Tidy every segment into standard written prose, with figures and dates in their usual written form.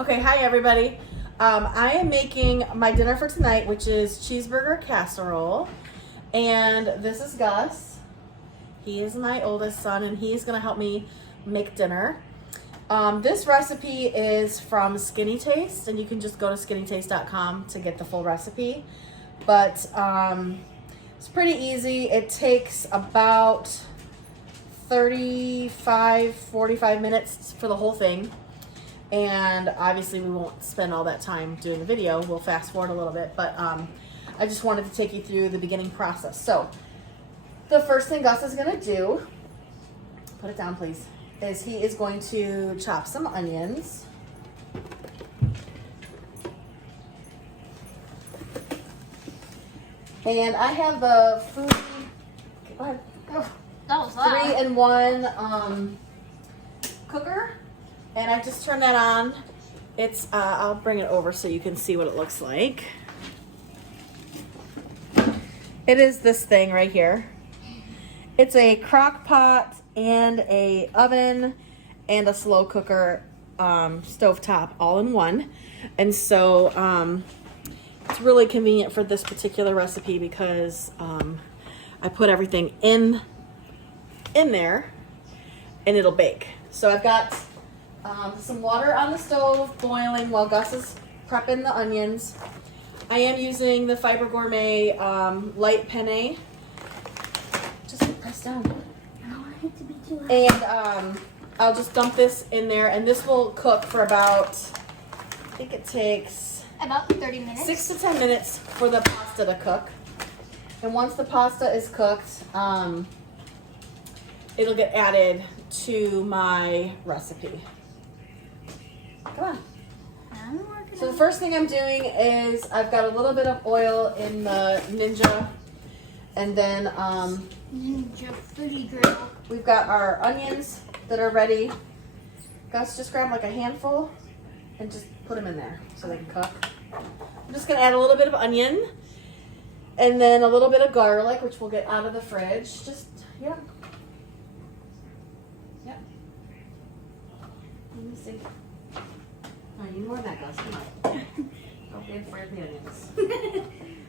Okay, hi everybody. I am making my dinner for tonight, which is cheeseburger casserole. And this is Gus. He is my oldest son, and he's gonna help me make dinner. This recipe is from Skinnytaste, and you can just go to skinnytaste.com to get the full recipe. But it's pretty easy. It takes about 45 minutes for the whole thing. And obviously we won't spend all that time doing the video. We'll fast forward a little bit, but I just wanted to take you through the beginning process. So the first thing Gus is gonna do, put it down please, is he is going to chop some onions. And I have the food, go ahead. Oh, that was loud. 3-in-1 cooker. And I just turned that on. It's, I'll bring it over so you can see what it looks like. It is this thing right here. It's a crock pot and a oven and a slow cooker, stovetop all in one. And so it's really convenient for this particular recipe because I put everything in there and it'll bake. So I've got some water on the stove boiling while Gus is prepping the onions. I am using the Fiber Gourmet light penne. Just press down. Oh, I hate to be too loud. And I'll just dump this in there, and this will cook for about, I think it takes About 30 minutes. 6 to 10 minutes for the pasta to cook. And once the pasta is cooked, it'll get added to my recipe. Come on. I'm working So the on first thing I'm doing is I've got a little bit of oil in the Ninja, and then Ninja Foodie Grill. we've got our onions that are ready. Gus, just grab like a handful and just put them in there so they can cook. I'm just gonna add a little bit of onion and then a little bit of garlic, which we'll get out of the fridge. Just, yeah. Yep. Let me see. Oh, you need more than that, Gus. Come on. Don't be afraid of the onions.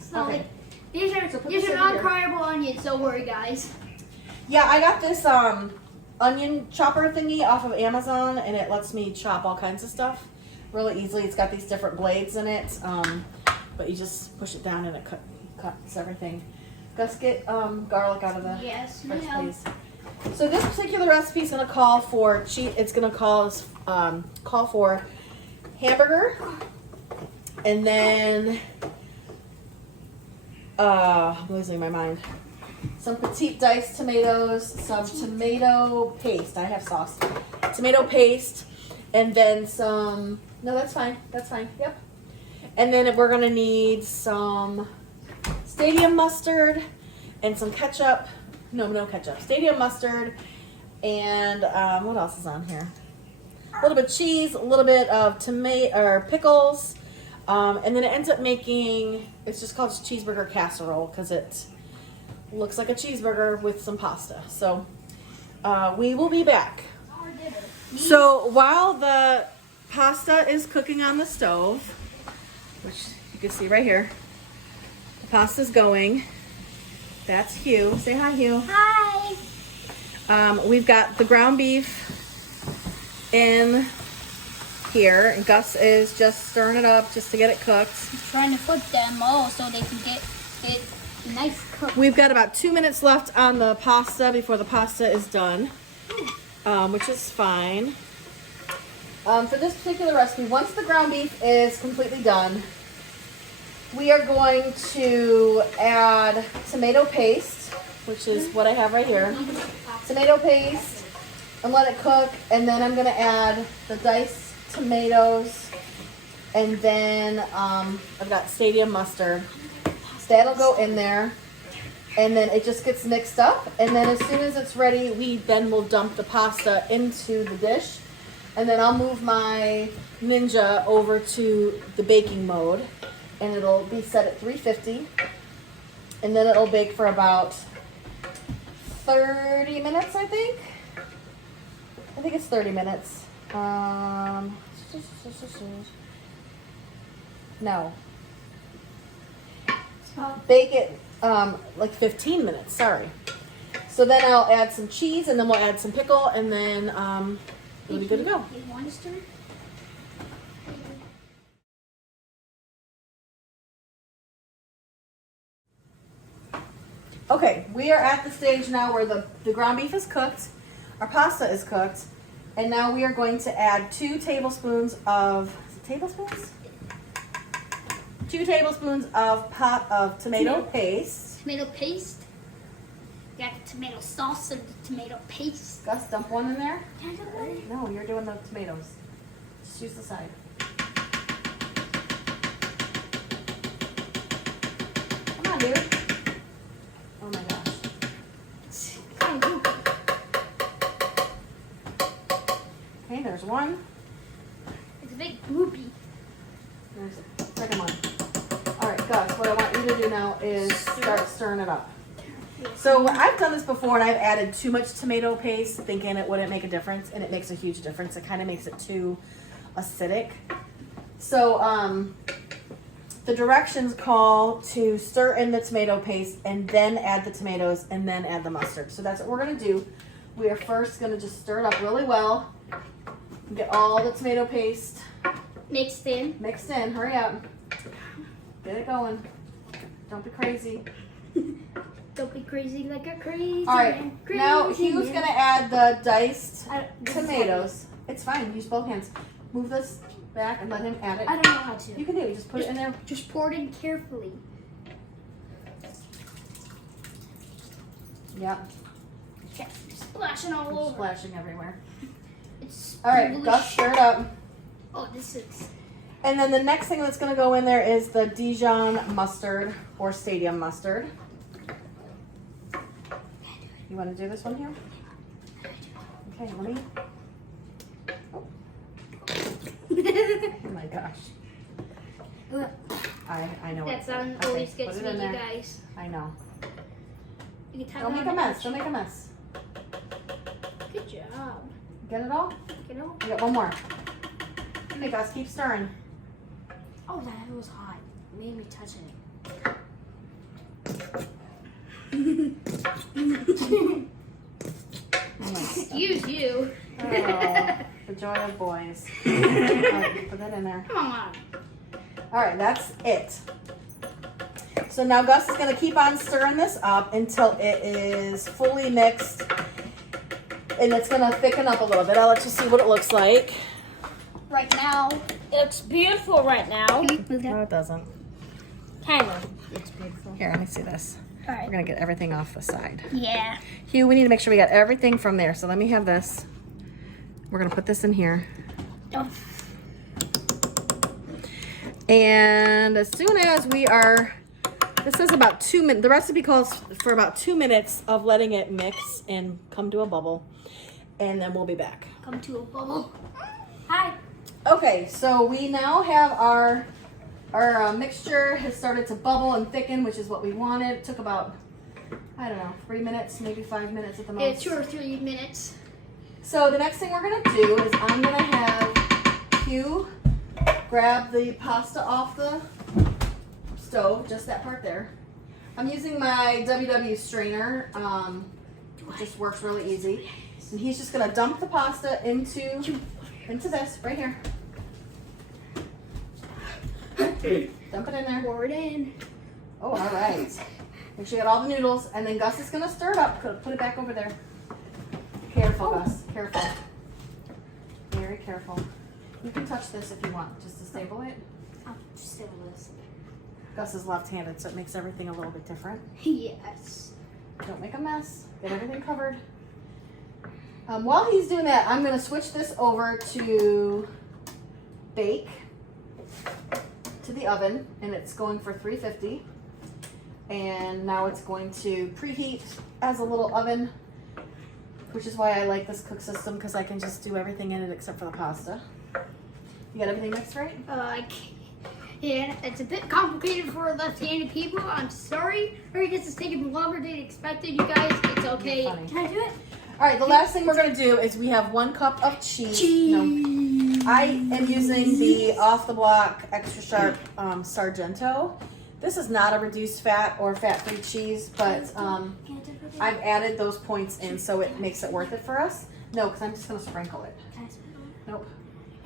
So Okay. these So put these this are over here. non-cryable onions. Don't worry, guys. Yeah, I got this onion chopper thingy off of Amazon, and it lets me chop all kinds of stuff really easily. It's got these different blades in it, but you just push it down and it cuts everything. Gus, get garlic out of the Yes, fridge, ma'am. please. So this particular recipe is going to call for call for hamburger, and then I'm losing my mind. Some petite diced tomatoes, some tomato paste. I have sauce. Tomato paste, and then some. No, that's fine. That's fine. Yep. And then we're gonna need some stadium mustard and some ketchup. No ketchup. Stadium mustard, and what else is on here? A little bit of cheese, a little bit of tomato or pickles, and then it ends up making. It's just called cheeseburger casserole because it looks like a cheeseburger with some pasta. So we will be back. So while the pasta is cooking on the stove, which you can see right here, the pasta's going. That's Hugh. Say hi, Hugh. Hi. We've got the ground beef in here, and Gus is just stirring it up just to get it cooked. I'm trying to cook them all so they can get it nice cooked. We've got about 2 minutes left on the pasta before the pasta is done, which is fine. For this particular recipe, once the ground beef is completely done, we are going to add tomato paste, which is what I have right here. Tomato paste, and let it cook, and then I'm going to add the diced tomatoes, and then I've got stadium mustard. So that'll go in there, and then it just gets mixed up, and then as soon as it's ready, we then will dump the pasta into the dish, and then I'll move my Ninja over to the baking mode, and it'll be set at 350, and then it'll bake for about 30 minutes, I think it's 30 minutes. No. Bake it like 15 minutes, sorry. So then I'll add some cheese and then we'll add some pickle and then it'll be good to go. You want to stir? Okay, we are at the stage now where the ground beef is cooked, our pasta is cooked, and now we are going to add 2 tablespoons of, is it tablespoons? 2 tablespoons of tomato paste. Tomato paste. You got the tomato sauce and the tomato paste. Gus, dump one in there. Can I do that? No, you're doing the tomatoes. Just use the side. Come on, dude. Oh my gosh. It's kind of goopy. Okay, there's one. It's a bit goopy. There's the second one. All right, Gus, what I want you to do now is start stirring it up. So I've done this before and I've added too much tomato paste thinking it wouldn't make a difference, and it makes a huge difference. It kind of makes it too acidic. So the directions call to stir in the tomato paste and then add the tomatoes and then add the mustard. So that's what we're gonna do. We are first gonna just stir it up really well. Get all the tomato paste Mixed in. mixed in. Hurry up. Get it going. Don't be crazy. Don't be crazy like a crazy All right, man. now Crazy Hugh's man. gonna add the diced This is tomatoes. It's fine, use both hands. Move this back and let him add it. I don't know how to. You can do it, just put it in there. Just pour it in carefully. Yeah, Okay. Splashing all over. splashing everywhere. It's All right, bluish. Gus, stir it up. Oh, this is. And then the next thing that's gonna go in there is the Dijon mustard or stadium mustard. You wanna do this one here? Okay, let me. Oh, oh my gosh. I know. That what- sound okay, always put gets it me, in you there. guys. I know. You can tap Don't it make on a the mess. edge. Don't make a mess. Good job. Get it all? You know? You got one more. Hey guys, keep stirring. Oh, that was hot. It made me touch it. Excuse you. Oh, the joy of boys. All right, put that in there. Come on. All right, that's it. So now Gus is gonna keep on stirring this up until it is fully mixed, and it's gonna thicken up a little bit. I'll let you see what it looks like. Right now, it looks beautiful right now. No, it doesn't. Kind of. It's beautiful. Here, let me see this. All right. We're gonna get everything off the side. Yeah. Hugh, we need to make sure we got everything from there. So let me have this. We're gonna put this in here. Oh. And as soon as we are, this says about 2 minutes, the recipe calls for about 2 minutes of letting it mix and come to a bubble. And then we'll be back. Come to a bubble. Hi. Okay, so we now have our mixture has started to bubble and thicken, which is what we wanted. It took about, I don't know, 3 minutes, maybe 5 minutes at the Yeah, most. 2 or 3 minutes. So the next thing we're gonna do is I'm gonna have Hugh grab the pasta off the stove, just that part there. I'm using my WW strainer. It just works really easy. And he's just gonna dump the pasta into this right here. Dump it in there. Pour it in. Oh, all right. Make sure you got all the noodles, and then Gus is gonna stir it up. Put it back over there. Careful, Gus. Careful. Very careful. You can touch this if you want, just to stable it. I'll just do this. Gus is left-handed, so it makes everything a little bit different. Yes. Don't make a mess. Get everything covered. While he's doing that, I'm gonna switch this over to bake to the oven, and it's going for 350. And now it's going to preheat as a little oven, which is why I like this cook system, because I can just do everything in it except for the pasta. You got everything mixed right? Yeah, it's a bit complicated for left-handed people. I'm sorry. Or this is taking longer than expected, you guys. It's okay. You're funny. Can I do it? All right, the last thing we're gonna do is we have 1 cup of cheese. No, I am using the off the block extra sharp Sargento. This is not a reduced fat or fat-free cheese, but I've added those points in so it makes it worth it for us. No, because I'm just gonna sprinkle it. Nope.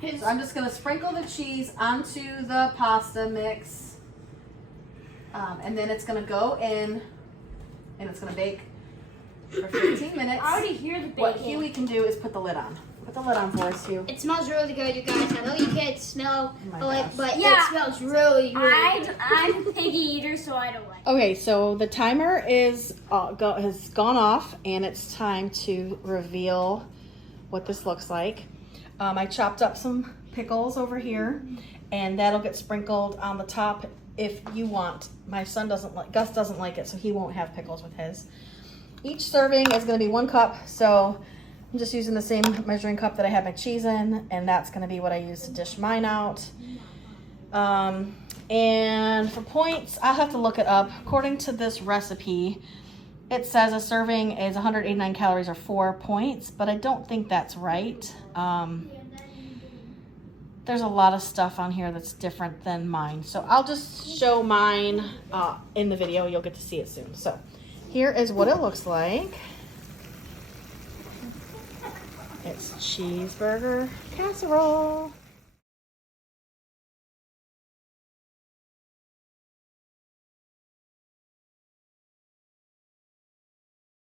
So I'm just gonna sprinkle the cheese onto the pasta mix, and then it's gonna go in, and it's gonna bake for 15 minutes. I already hear the bacon. What Huey can do is put the lid on. Put the lid on for us, Hugh. It smells really good, you guys. I know you can't smell, my but gosh. Yeah. it smells really, really good. I'm a piggy eater, so I don't like it. Okay, so the timer is has gone off, and it's time to reveal what this looks like. I chopped up some pickles over here, and that'll get sprinkled on the top if you want. My son doesn't like, Gus doesn't like it, so he won't have pickles with his. Each serving is going to be 1 cup, so I'm just using the same measuring cup that I have my cheese in, and that's going to be what I use to dish mine out. And for points, I'll have to look it up. According to this recipe, it says a serving is 189 calories or 4 points, but I don't think that's right. There's a lot of stuff on here that's different than mine. So I'll just show mine in the video. You'll get to see it soon. So here is what it looks like. It's cheeseburger casserole.